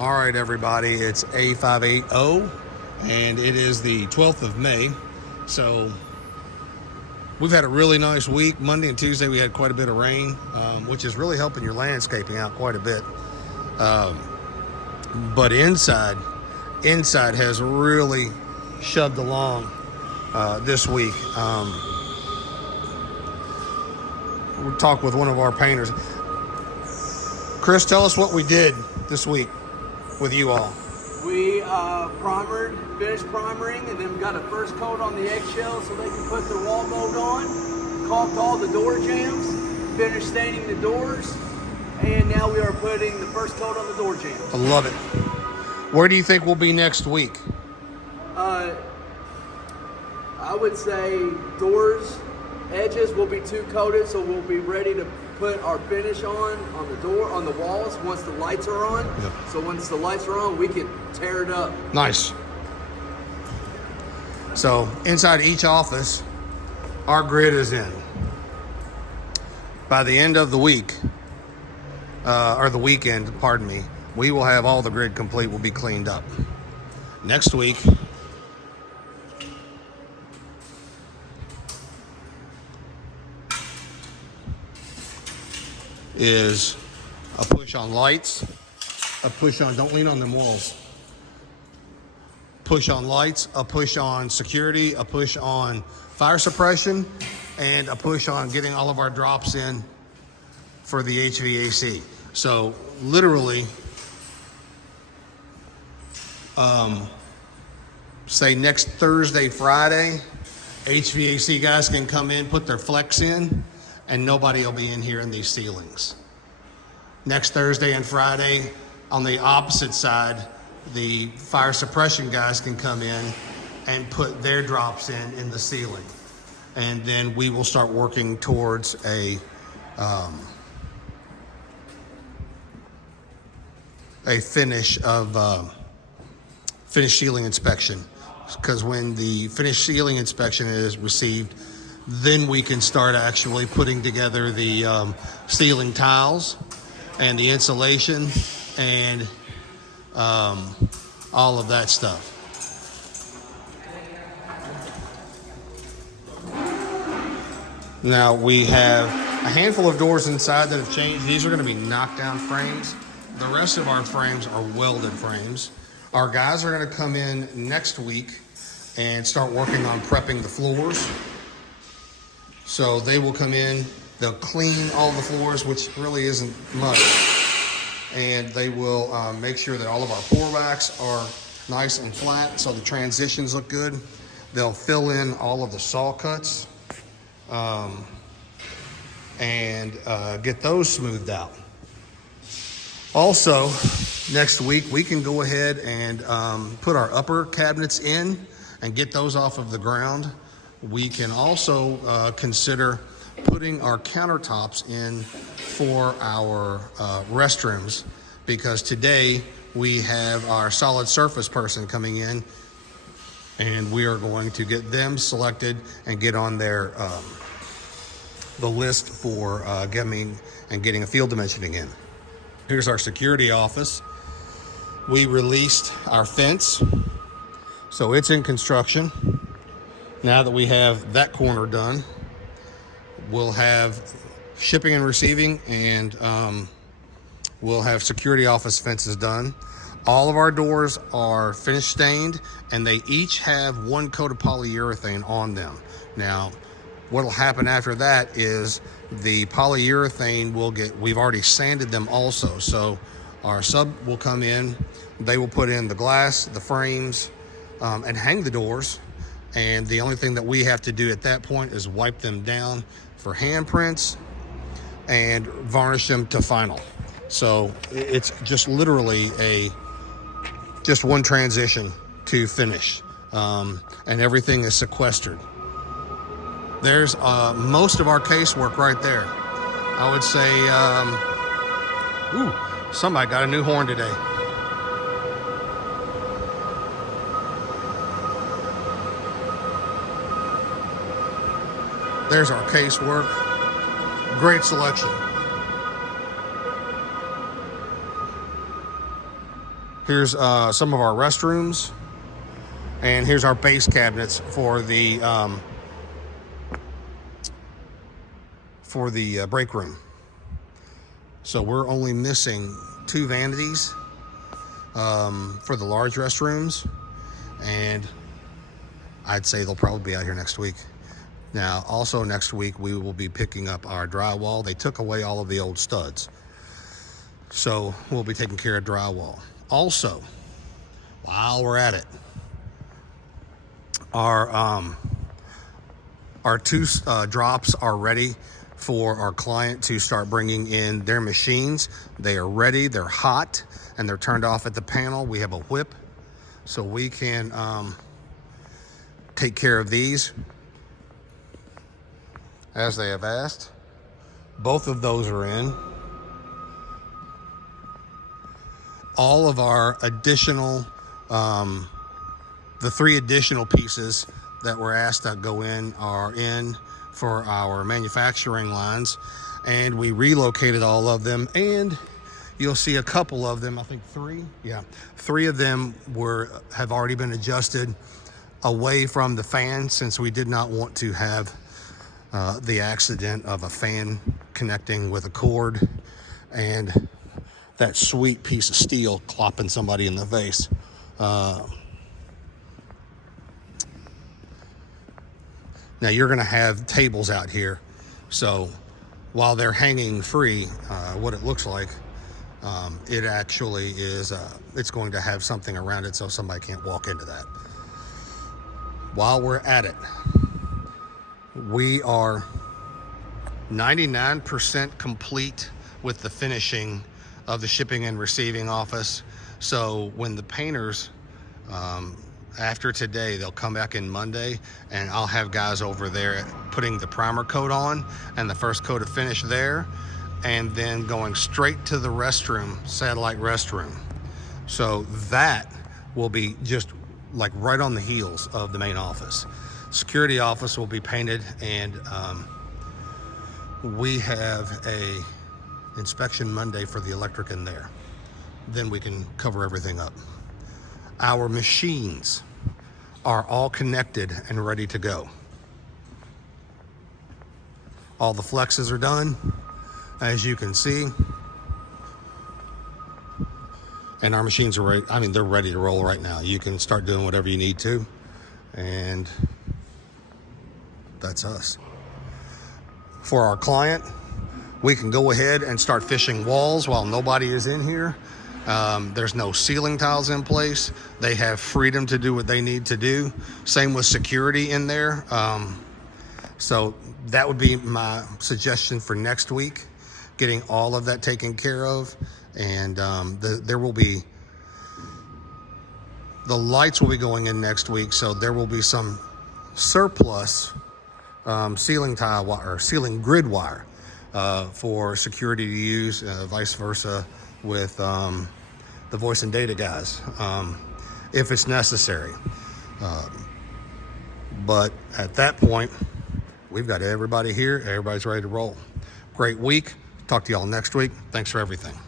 All right, everybody, it's A-0580, and it is the 12th of May. So we've had a really nice week. Monday and Tuesday, we had quite a bit of rain, which is really helping your landscaping out quite a bit. But inside has really shoved along this week. We'll talk with one of our painters. Chris, tell us what we did this week with you all. We finished primering, and then got a first coat on the eggshell so they can put their wall mold on. Caulked all the door jambs, finished staining the doors, and now we are putting the first coat on the door jambs. I love it. Where do you think we'll be next week? I would say doors, edges will be 2 coated, so we'll be ready to put our finish on the door, on the walls once the lights are on. Yep. So once the lights are on, we can tear it up. Nice. So inside each office, our grid is in. By the end of the week, or the weekend, pardon me, we will have all the grid complete, will be cleaned up. Next week, is a push on lights, a push on, don't lean on them walls, push on lights, a push on security, a push on fire suppression, and a push on getting all of our drops in for the HVAC. So literally, say next Thursday, Friday, HVAC guys can come in, put their flex in, and nobody will be in here in these ceilings. Next Thursday and Friday, on the opposite side, the fire suppression guys can come in and put their drops in the ceiling. And then we will start working towards a finish ceiling inspection. Because when the finished ceiling inspection is received, then we can start actually putting together the ceiling tiles and the insulation and all of that stuff. Now we have a handful of doors inside that have changed. These are going to be knockdown frames. The rest of our frames are welded frames. Our guys are going to come in next week and start working on prepping the floors. So they will come in, they'll clean all the floors, which really isn't much. And they will make sure that all of our pour backs are nice and flat so the transitions look good. They'll fill in all of the saw cuts and get those smoothed out. Also, next week, we can go ahead and put our upper cabinets in and get those off of the ground. We can also consider putting our countertops in for our restrooms, because today we have our solid surface person coming in, and we are going to get them selected and get on their the list for getting a field dimensioning in. Here's our security office. We released our fence, so it's in construction. Now that we have that corner done, we'll have shipping and receiving, and we'll have security office fences done. All of our doors are finished stained, and they each have 1 coat of polyurethane on them. Now, what'll happen after that is the polyurethane we've already sanded them also. So our sub will come in, they will put in the glass, the frames, and hang the doors. And the only thing that we have to do at that point is wipe them down for handprints and varnish them to final. So it's just literally just one transition to finish, and everything is sequestered. There's most of our casework right there. I would say, somebody got a new horn today. There's our casework. Great selection. Here's some of our restrooms, and here's our base cabinets for the break room. So we're only missing 2 vanities for the large restrooms, and I'd say they'll probably be out here next week. Now, also next week, we will be picking up our drywall. They took away all of the old studs, so we'll be taking care of drywall. Also, while we're at it, our 2 drops are ready for our client to start bringing in their machines. They are ready, they're hot, and they're turned off at the panel. We have a whip, so we can take care of these as they have asked. Both of those are in. All of our additional, the 3 additional pieces that were asked to go in are in for our manufacturing lines, and we relocated all of them, and you'll see a couple of them, I think 3, yeah, 3 of them have already been adjusted away from the fan, since we did not want to have the accident of a fan connecting with a cord and that sweet piece of steel clopping somebody in the face. Now you're going to have tables out here, so while they're hanging free, what it looks like, it actually is, it's going to have something around it so somebody can't walk into that. While we're at it, we are 99% complete with the finishing of the shipping and receiving office. So when the painters, after today, they'll come back in Monday, and I'll have guys over there putting the primer coat on and the first coat of finish there, and then going straight to the restroom, satellite restroom. So that will be just like right on the heels of the main office. Security office will be painted, and we have a inspection Monday for the electric in there. Then we can cover everything up. Our machines are all connected and ready to go. All the flexes are done, as you can see. And our machines are ready. I mean, they're ready to roll right now. You can start doing whatever you need to. And that's us. For our client, we can go ahead and start fishing walls while nobody is in here. There's no ceiling tiles in place. They have freedom to do what they need to do. Same with security in there. So that would be my suggestion for next week, getting all of that taken care of. And there will be, the lights will be going in next week, so there will be some surplus ceiling tile wire, or ceiling grid wire, for security to use, vice versa with the voice and data guys, if it's necessary. But at that point, we've got everybody here. Everybody's ready to roll. Great week. Talk to y'all next week. Thanks for everything.